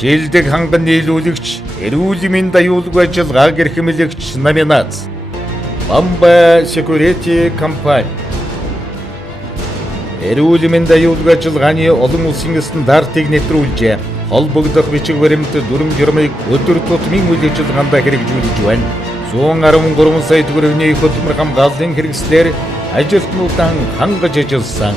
Шилдэг ханган нийлүүлэгч, эрүүл мэндийн аюулгүй ажиллагааг эрхэмлэгч номинац. Bamba Security компани. Эрүүл мэндийн аюулгүй ажиллагааны олон улсын стандартыг нэвтрүүлж, холбогдох бичиг баримт дүрм журмыг өдөр тутмын үйл ажиллагаанд хэрэгжүүлж байна. 113 сая төгрөгийн хөдөлмөр хамгааллын хэрэгслээр ажилтнуудаа хангаж ажилласан